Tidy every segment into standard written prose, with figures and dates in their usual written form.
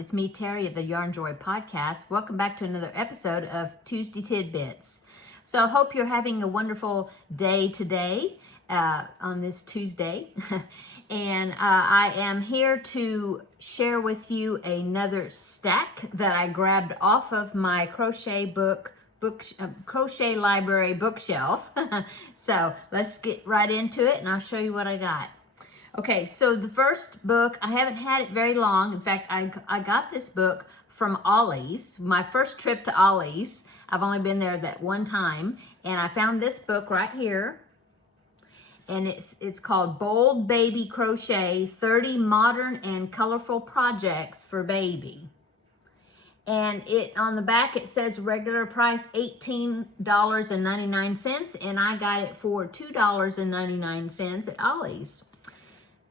It's me, Terri, at the Yarn Joy Podcast. Welcome back to another episode of Tuesday Tidbits. So I hope you're having a wonderful day today on this Tuesday. And I am here to share with you another stack that I grabbed off of my crochet crochet library bookshelf. So let's get right into it and I'll show you what I got. Okay, so the first book, I haven't had it very long. In fact, I got this book from Ollie's, my first trip to Ollie's. I've only been there that one time, and I found this book right here, and it's called Bold Baby Crochet, 30 Modern and Colorful Projects for Baby. And on the back it says regular price $18.99, and I got it for $2.99 at Ollie's.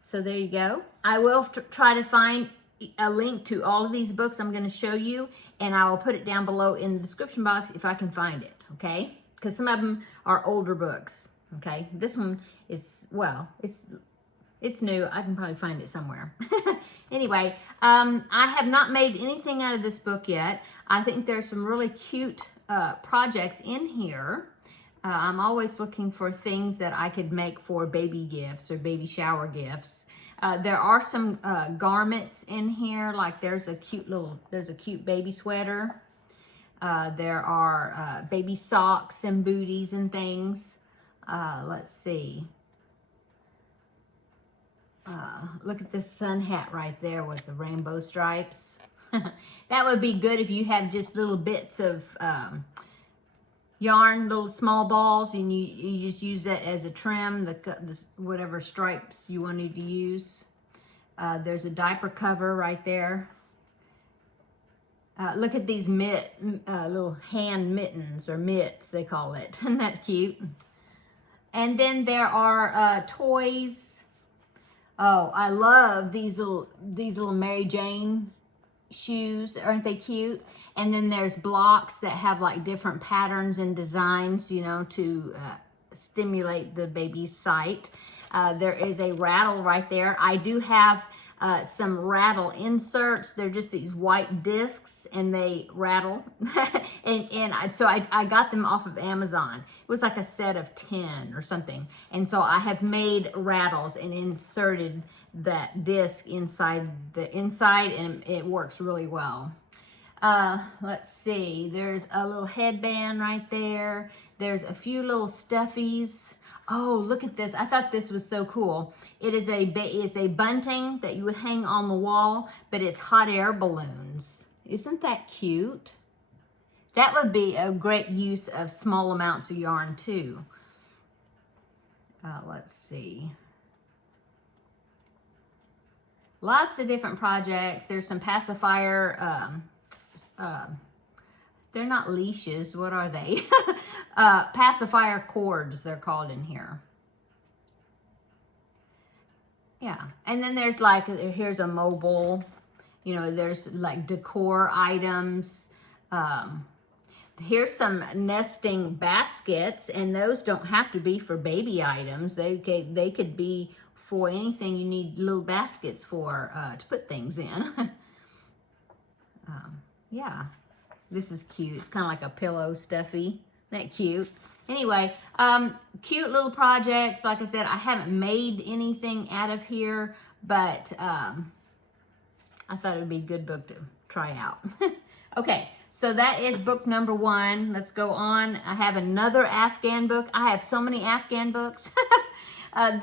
So there you go. I will try to find a link to all of these books I'm going to show you, and I will put it down below in the description box if I can find it, okay? Because some of them are older books, okay? This one is, well, it's new. I can probably find it somewhere. Anyway, I have not made anything out of this book yet. I think there's some really cute projects in here. I'm always looking for things that I could make for baby gifts or baby shower gifts. There are some garments in here, like there's a cute baby sweater. There are baby socks and booties and things. Let's see. Look at this sun hat right there with the rainbow stripes. That would be good if you have just little bits of yarn, little small balls, and you just use that as a trim, whatever stripes you wanted to use. There's a diaper cover right there. Look at these little hand mittens, or mitts they call it. Isn't that cute? And then there are toys. Oh, I love these little Mary Jane shoes. Aren't they cute? And then there's blocks that have like different patterns and designs, you know, to stimulate the baby's sight. There is a rattle right there. I do have some rattle inserts. They're just these white discs and they rattle. So I got them off of Amazon. It was like a set of 10 or something. And so I have made rattles and inserted that disc inside and it works really well. Let's see, there's a little headband right there. There's a few little stuffies. Oh, look at this. I thought this was so cool. It's a bunting that you would hang on the wall, but it's hot air balloons. Isn't that cute? That would be a great use of small amounts of yarn too. Let's see. Lots of different projects. There's some pacifier, they're not leashes. What are they? Pacifier cords, they're called in here. Yeah. And then there's like, here's a mobile, you know, there's like decor items. Here's some nesting baskets, and those don't have to be for baby items. They could be for anything you need little baskets for, to put things in. Yeah, this is cute. It's kind of like a pillow stuffy. Isn't that cute? Anyway, cute little projects. Like I said, I haven't made anything out of here, but I thought it would be a good book to try out. Okay, so that is book number 1. Let's go on. I have another Afghan book. I have so many Afghan books.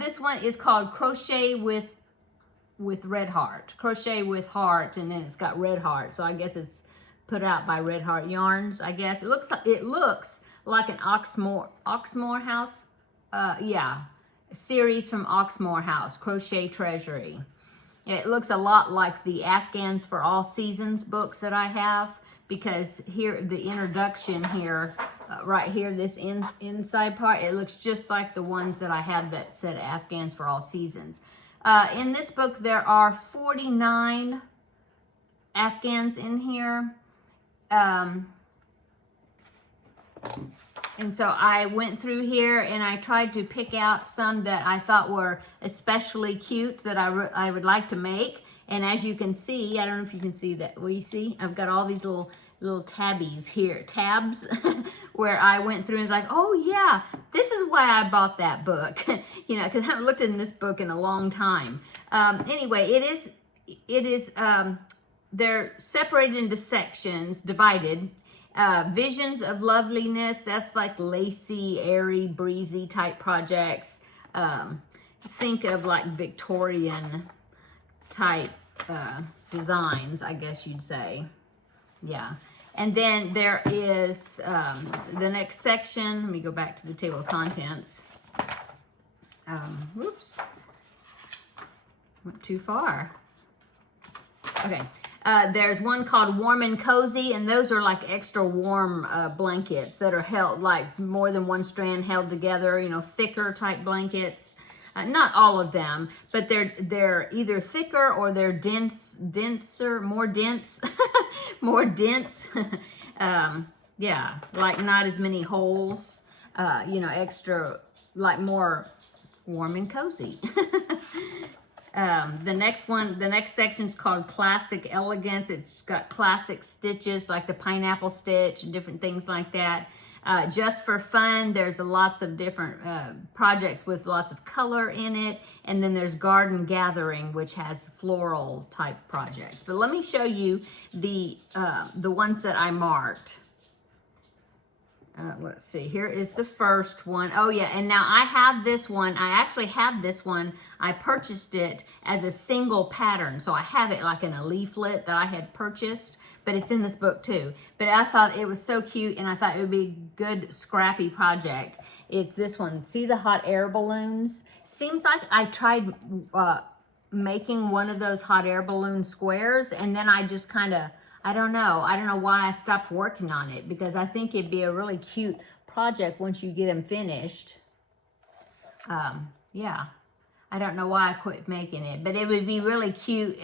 This one is called Crochet with Red Heart. Crochet with Heart, and then it's got Red Heart. So I guess it's put out by Red Heart Yarns, I guess. It looks like an Oxmoor House, yeah, a series from Oxmoor House, Crochet Treasury. It looks a lot like the Afghans for All Seasons books that I have, because here, the introduction here, right here, this inside part, it looks just like the ones that I had that said Afghans for All Seasons. In this book, there are 49 Afghans in here. And so I went through here and I tried to pick out some that I thought were especially cute that I would like to make. And as you can see, I don't know if you can see that. Well, you see, I've got all these little tabbies here, tabs, where I went through and was like, oh yeah, this is why I bought that book. You know, because I haven't looked in this book in a long time. Anyway, they're separated into sections, divided. Visions of loveliness, that's like lacy, airy, breezy type projects. Think of like Victorian type designs, I guess you'd say. Yeah. And then there is the next section. Let me go back to the table of contents. Whoops. Went too far. Okay. There's one called Warm and Cozy, and those are like extra warm blankets that are held, like more than one strand held together, you know, thicker type blankets. Not all of them, but they're either thicker or they're denser, more dense, more dense. Yeah, like not as many holes, you know, extra, like more warm and cozy. The next section is called Classic Elegance. It's got classic stitches like the pineapple stitch and different things like that. Just for fun, there's lots of different projects with lots of color in it. And then there's Garden Gathering, which has floral type projects. But let me show you the ones that I marked. Let's see, here is the first one. Oh yeah, and now I have this one. I actually have this one. I purchased it as a single pattern. So I have it like in a leaflet that I had purchased, but it's in this book too. But I thought it was so cute and I thought it would be a good scrappy project. It's this one. See the hot air balloons? Seems like I tried making one of those hot air balloon squares and then I just kind of, I don't know why I stopped working on it, because I think it'd be a really cute project once you get them finished. Yeah, I don't know why I quit making it, but it would be really cute,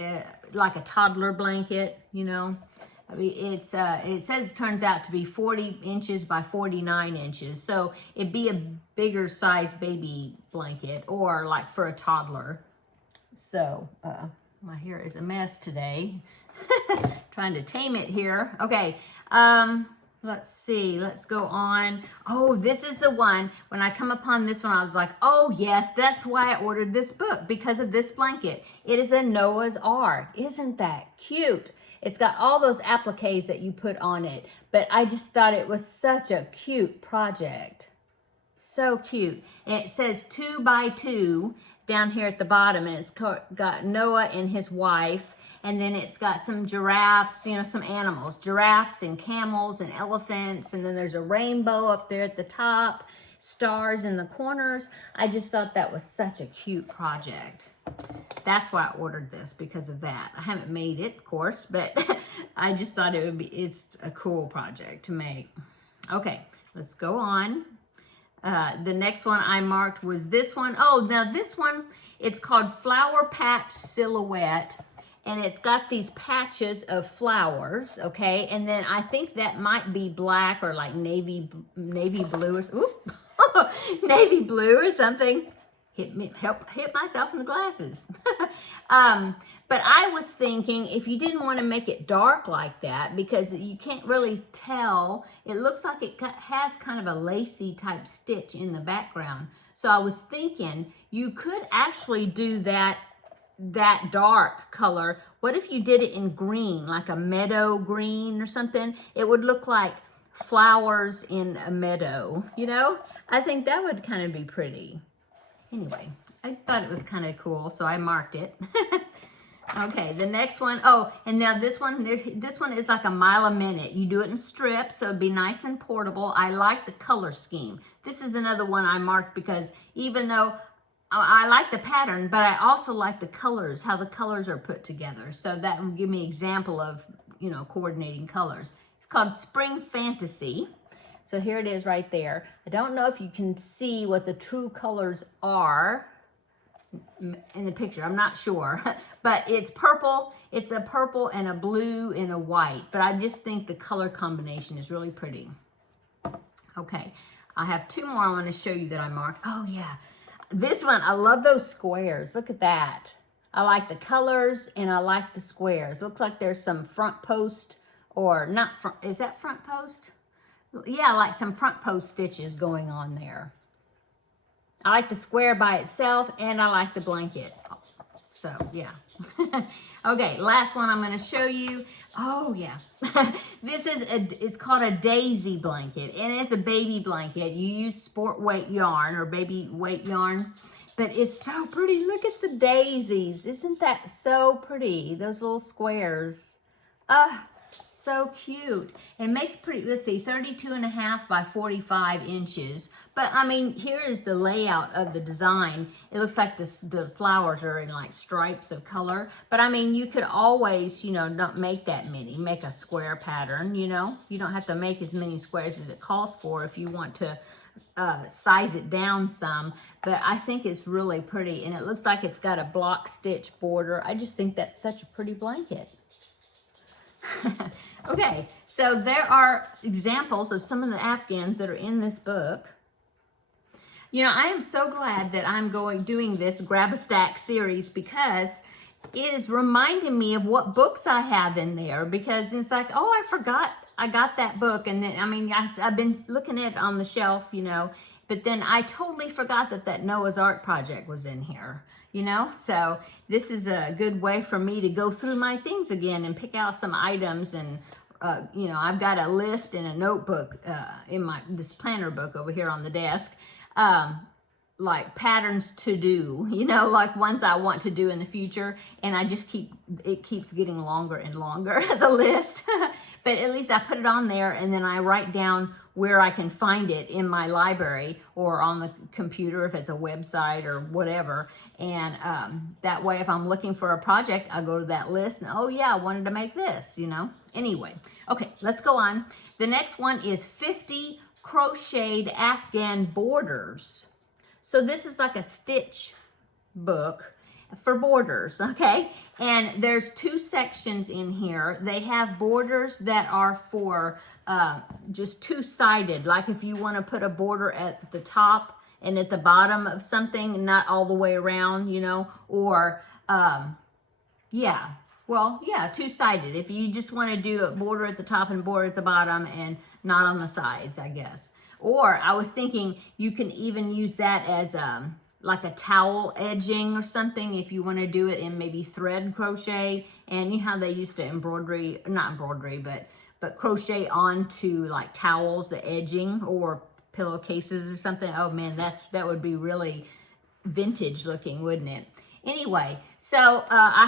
like a toddler blanket, you know. I mean, it says it turns out to be 40 inches by 49 inches, so it'd be a bigger size baby blanket, or like for a toddler. So my hair is a mess today. Trying to tame it here. Okay, let's see. Let's go on. Oh, this is the one. When I come upon this one, I was like, oh yes, that's why I ordered this book, because of this blanket. It is a Noah's Ark. Isn't that cute? It's got all those appliques that you put on it, but I just thought it was such a cute project. So cute. And it says 2 by 2 down here at the bottom, and it's got Noah and his wife. And then it's got some giraffes, you know, some animals, giraffes and camels and elephants. And then there's a rainbow up there at the top, stars in the corners. I just thought that was such a cute project. That's why I ordered this, because of that. I haven't made it, of course, but I just thought it's a cool project to make. Okay, let's go on. The next one I marked was this one. Oh, now this one, it's called Flower Patch Silhouette. And it's got these patches of flowers, okay? And then I think that might be black or like navy blue or navy blue or something. Hit myself in the glasses. But I was thinking, if you didn't want to make it dark like that, because you can't really tell, it looks like it has kind of a lacy type stitch in the background. So I was thinking you could actually do that dark color. What if you did it in green, like a meadow green or something? It would look like flowers in a meadow, you know? I think that would kind of be pretty. Anyway, I thought it was kind of cool, so I marked it. Okay, the next one. Oh, and now this one is like a mile a minute. You do it in strips, so it'd be nice and portable. I like the color scheme. This is another one I marked because even though I like the pattern, but I also like the colors, how the colors are put together. So that will give me an example of, you know, coordinating colors. It's called Spring Fantasy. So here it is right there. I don't know if you can see what the true colors are in the picture. I'm not sure, but it's purple. It's a purple and a blue and a white, but I just think the color combination is really pretty. Okay, I have 2 more I want to show you that I marked. Oh yeah. This one, I love those squares. Look at that. I like the colors and I like the squares. Looks like there's some front post, or not front, is that front post? Yeah, like some front post stitches going on there. I like the square by itself and I like the blanket. So yeah. Okay, last one I'm going to show you. Oh yeah. This is it's called a daisy blanket, and it's a baby blanket. You use sport weight yarn or baby weight yarn, but it's so pretty. Look at the daisies. Isn't that so pretty? Those little squares. So cute. It makes pretty, let's see, 32.5 by 45 inches. But I mean, here is the layout of the design. It looks like the flowers are in like stripes of color. But I mean, you could always, you know, not make that many. Make a square pattern, you know. You don't have to make as many squares as it calls for if you want to size it down some. But I think it's really pretty. And it looks like it's got a block stitch border. I just think that's such a pretty blanket. Okay, so there are examples of some of the Afghans that are in this book. You know, I am so glad that I'm doing this Grab a Stack series, because it is reminding me of what books I have in there, because it's like, oh, I forgot I got that book. And then, I mean, I've been looking at it on the shelf, you know, but then I totally forgot that Noah's Ark project was in here. You know, so this is a good way for me to go through my things again and pick out some items. And, you know, I've got a list in a notebook in this planner book over here on the desk, like patterns to do, you know, like ones I want to do in the future. And I just it keeps getting longer and longer, the list. But at least I put it on there, and then I write down where I can find it in my library or on the computer if it's a website or whatever. And that way, if I'm looking for a project, I go to that list and, oh yeah, I wanted to make this, you know. Anyway, okay, let's go on. The next one is 50 crocheted Afghan borders. So this is like a stitch book for borders, okay? And there's 2 sections in here. They have borders that are for just 2-sided, like if you want to put a border at the top and at the bottom of something, not all the way around, you know, or yeah, well, yeah, 2-sided. If you just want to do a border at the top and border at the bottom and not on the sides, I guess. Or I was thinking you can even use that as like a towel edging or something, if you want to do it in maybe thread crochet. And you know how they used to not embroidery, but crochet onto like towels, the edging, or pillowcases or something. Oh man, that would be really vintage looking, wouldn't it? Anyway, so I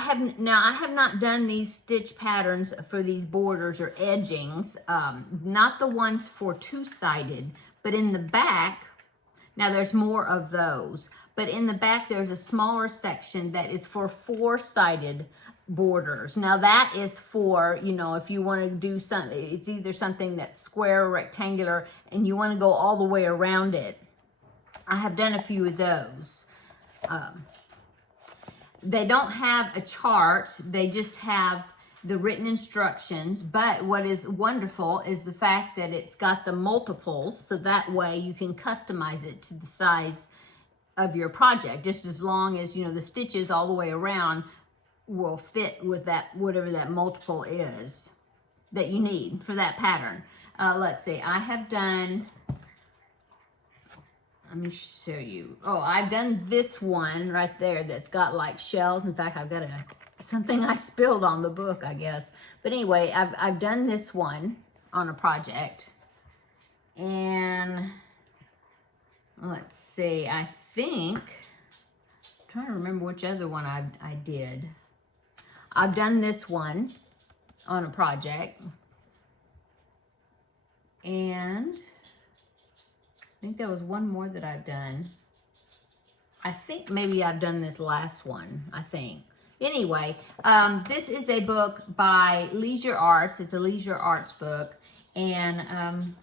have not done these stitch patterns for these borders or edgings, not the ones for 2-sided, but in the back, now there's more of those, but in the back there's a smaller section that is for 4-sided borders. Now that is for, you know, if you want to do something, it's either something that's square or rectangular and you want to go all the way around it. I have done a few of those. They don't have a chart, they just have the written instructions, but what is wonderful is the fact that it's got the multiples, so that way you can customize it to the size of your project, just as long as, you know, the stitches all the way around will fit with that, whatever that multiple is that you need for that pattern. Let's see, I have done, let me show you. Oh, I've done this one right there that's got like shells. In fact, I've got something I spilled on the book, I guess. But anyway, I've done this one on a project. And let's see, I think, I'm trying to remember which other one I did. I've done this one on a project. And I think there was one more that I've done. I think maybe I've done this last one, I think. Anyway, this is a book by Leisure Arts. It's a Leisure Arts book. And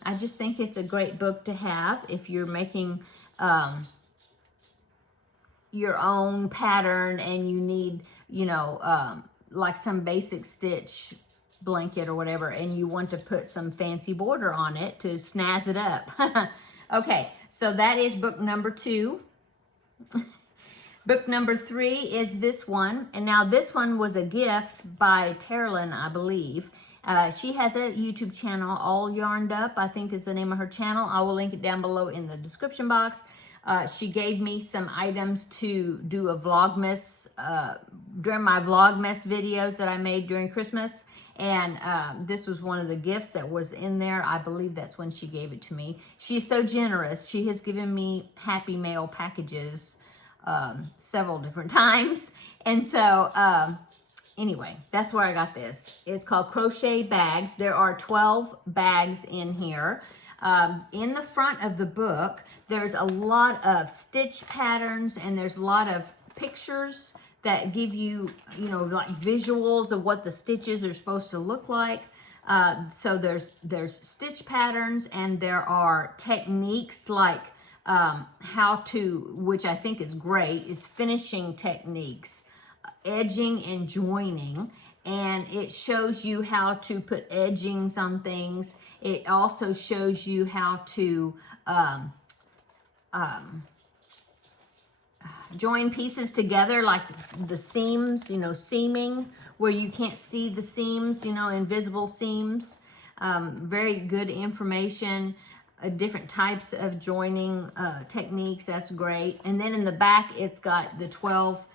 I just think it's a great book to have if you're making your own pattern and you need, you know, like some basic stitch blanket or whatever, and you want to put some fancy border on it to snazz it up. Okay, so that is book number 2. Book number 3 is this one. And now this one was a gift by Terri, I believe. She has a YouTube channel, All Yarned Up, I think is the name of her channel. I will link it down below in the description box. She gave me some items to do a Vlogmas, during my Vlogmas videos that I made during Christmas. And this was one of the gifts that was in there. I believe that's when she gave it to me. She's so generous. She has given me Happy Mail packages several different times. And so, anyway, that's where I got this. It's called Crochet Bags. There are 12 bags in here. In the front of the book, there's a lot of stitch patterns and there's a lot of pictures that give you, you know, like visuals of what the stitches are supposed to look like. So there's stitch patterns and there are techniques like how to, which I think is great, it's finishing techniques, edging and joining, and it shows you how to put edgings on things. It also shows you how to join pieces together, like the seams, you know, seaming, where you can't see the seams, you know, invisible seams. Very good information. Different types of joining techniques. That's great. And then in the back, it's got the 12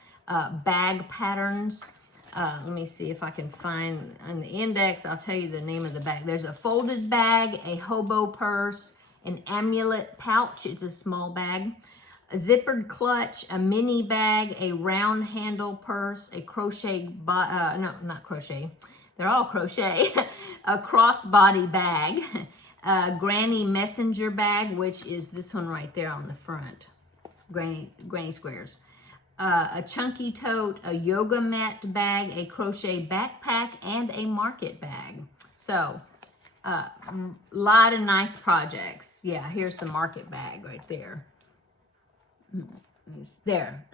bag patterns. Let me see if I can find on the index. I'll tell you the name of the bag. There's a folded bag, a hobo purse, an amulet pouch. It's a small bag. A zippered clutch, a mini bag, a round handle purse, a crochet, no, not crochet. They're all crochet. A crossbody bag. A granny messenger bag, which is this one right there on the front. Granny squares. A chunky tote, a yoga mat bag, a crochet backpack, and a market bag. So, a lot of nice projects. Yeah, here's the market bag right there. There.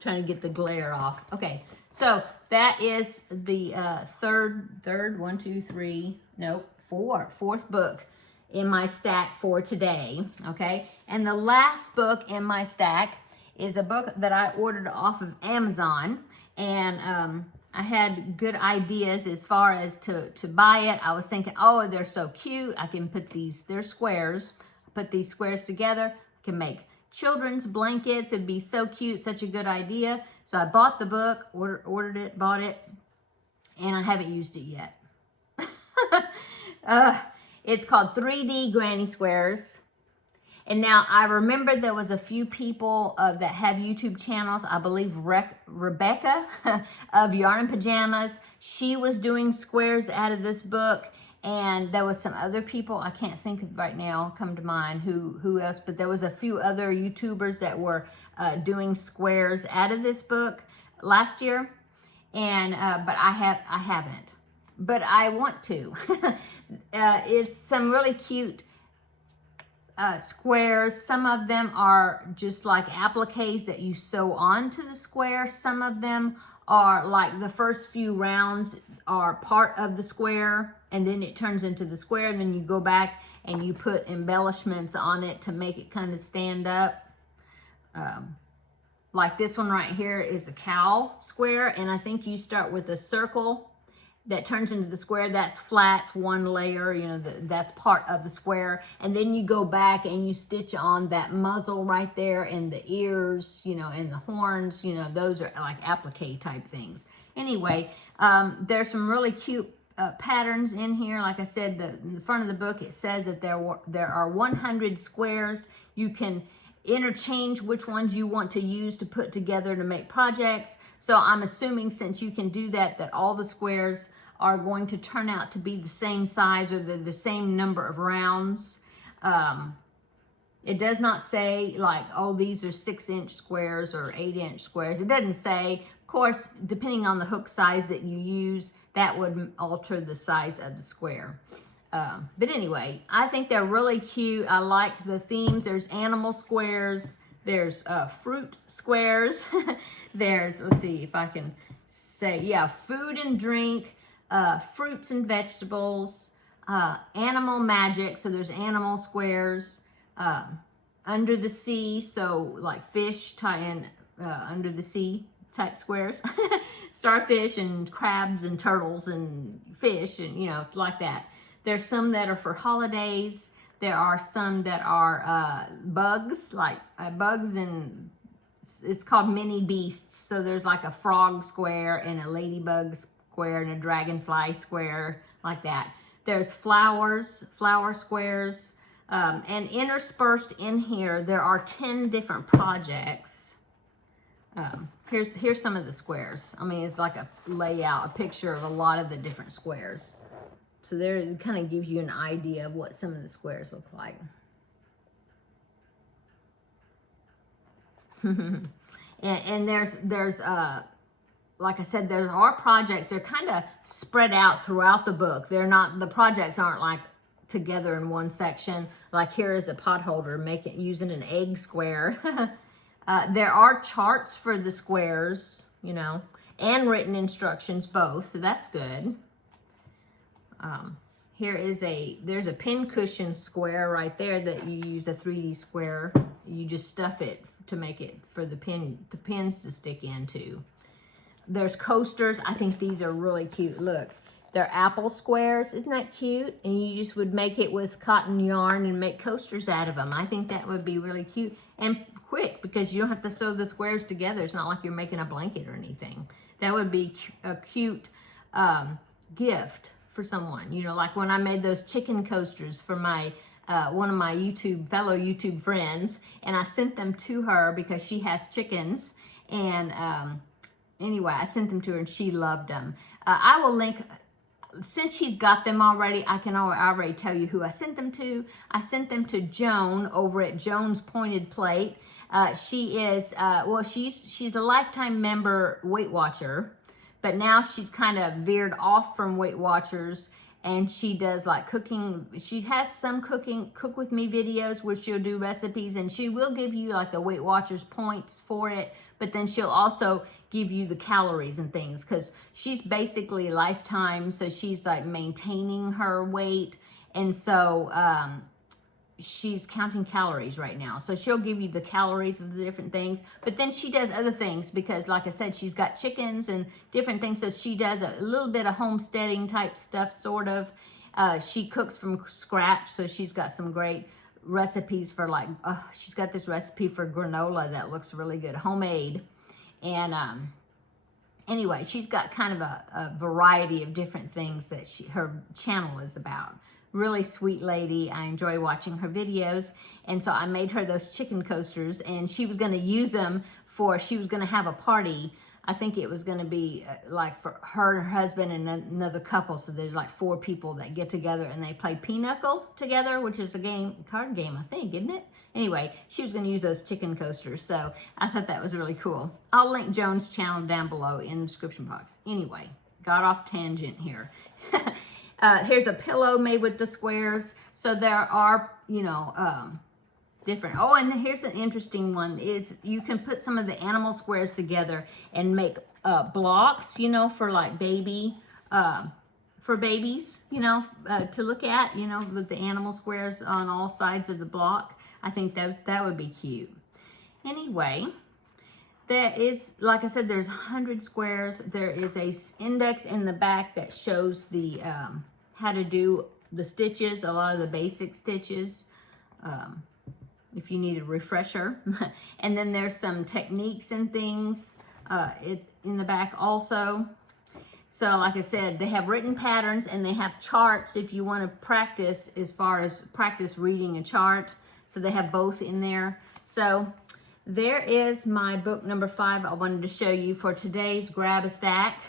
Trying to get the glare off. Okay, so that is the fourth book in my stack for today. Okay, and the last book in my stack is a book that I ordered off of Amazon, and I had good ideas as far as to buy it. I was thinking, oh, they're so cute. I can put these, they're squares. Put these squares together. I can make children's blankets. It'd be so cute, such a good idea. So I bought the book, ordered it, bought it, and I haven't used it yet. It's called 3D Granny Squares. And now I remember there was a few people that have YouTube channels. I believe Rebecca of Yarn and Pajamas. She was doing squares out of this book. And there was some other people, I can't think of right now, come to mind who else, but there was a few other YouTubers that were doing squares out of this book last year, and but I haven't, but I want to. It's some really cute squares. Some of them are just like appliques that you sew onto the square. Some of them are like the first few rounds are part of the square, and then it turns into the square, and then you go back and you put embellishments on it to make it kind of stand up. Like this one right here is a cow square, and I think you start with a circle that turns into the square. That's flat, one layer, you know, that's part of the square. And then you go back and you stitch on that muzzle right there and the ears, you know, and the horns, you know, those are like applique type things. Anyway, there's some really cute patterns in here. Like I said, in the front of the book, it says that there are 100 squares. You can interchange which ones you want to use to put together to make projects. So I'm assuming since you can do that, that all the squares are going to turn out to be the same size or the same number of rounds. It does not say like, oh, these are 6-inch squares or 8-inch squares. It doesn't say. Of course, depending on the hook size that you use, that would alter the size of the square. But anyway, I think they're really cute. I like the themes. There's animal squares. There's fruit squares. There's, let's see if I can say, yeah, food and drink, fruits and vegetables, animal magic. So there's animal squares. Under the sea, so like fish and under the sea type squares. Starfish and crabs and turtles and fish and, you know, like that. There's some that are for holidays. There are some that are bugs, like bugs, and it's called mini beasts. So there's like a frog square and a ladybug square and a dragonfly square, like that. There's flowers, flower squares, and interspersed in here, there are 10 different projects. Here's some of the squares. I mean, it's like a layout, a picture of a lot of the different squares. So there, it kind of gives you an idea of what some of the squares look like. and there's like I said, there are projects. They're kind of spread out throughout the book. They're not, the projects aren't like together in one section. Like here is a pot holder, using an egg square. There are charts for the squares, you know, and written instructions both, so that's good. Here is there's a pin cushion square right there that you use a 3D square. You just stuff it to make it for the pins to stick into. There's coasters. I think these are really cute. Look, they're apple squares. Isn't that cute? And you just would make it with cotton yarn and make coasters out of them. I think that would be really cute and quick because you don't have to sew the squares together. It's not like you're making a blanket or anything. That would be a cute gift for someone. You know, like when I made those chicken coasters for my one of my fellow YouTube friends, and I sent them to her because she has chickens. And anyway, I sent them to her and she loved them. I will link, since she's got them already, I can already tell you who I sent them to. I sent them to Joan over at Joan's Pointed Plate. She is, well, she's a lifetime member Weight Watcher, but now she's kind of veered off from Weight Watchers, and she does like cooking. She has some cook with me videos where she'll do recipes, and she will give you like the Weight Watchers points for it, but then she'll also give you the calories and things, because she's basically lifetime, so she's like maintaining her weight, and so she's counting calories right now. So she'll give you the calories of the different things, but then she does other things because, like I said, she's got chickens and different things, so she does a little bit of homesteading type stuff, sort of. She cooks from scratch, so she's got some great recipes for like, she's got this recipe for granola that looks really good, homemade. And anyway, she's got kind of a variety of different things that her channel is about. Really sweet lady. I enjoy watching her videos. And so I made her those chicken coasters, and she was going to use them she was going to have a party. I think it was going to be like for her and her husband and another couple. So there's like 4 people that get together and they play Pinochle together, which is a card game, I think, isn't it? Anyway, she was going to use those chicken coasters. So I thought that was really cool. I'll link Joan's channel down below in the description box. Anyway, got off tangent here. Here's a pillow made with the squares. So there are, you know, different. Oh, and here's an interesting one is you can put some of the animal squares together and make blocks, you know, for like for babies, you know, to look at, you know, with the animal squares on all sides of the block. I think that would be cute. Anyway, there is, like I said, there's 100 squares. There is a index in the back that shows the how to do the stitches, a lot of the basic stitches, if you need a refresher. And then there's some techniques and things in the back also. So like I said, they have written patterns and they have charts if you want to practice, as far as practice reading a chart. So they have both in there. So there is my book number 5 I wanted to show you for today's Grab a Stack.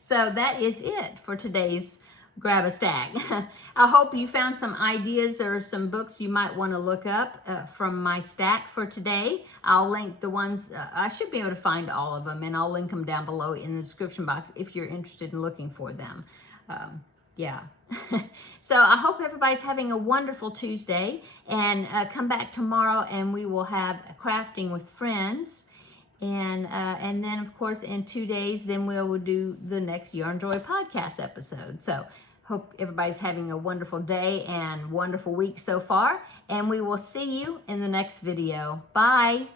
So that is it for today's Grab a Stack. I hope you found some ideas or some books you might want to look up from my stack for today. I'll link the ones, I should be able to find all of them, and I'll link them down below in the description box if you're interested in looking for them. Yeah. So I hope everybody's having a wonderful Tuesday, and come back tomorrow and we will have Crafting with Friends. And then, of course, in 2 days, then we will do the next Yarn Joy podcast episode. So hope everybody's having a wonderful day and wonderful week so far. And we will see you in the next video. Bye.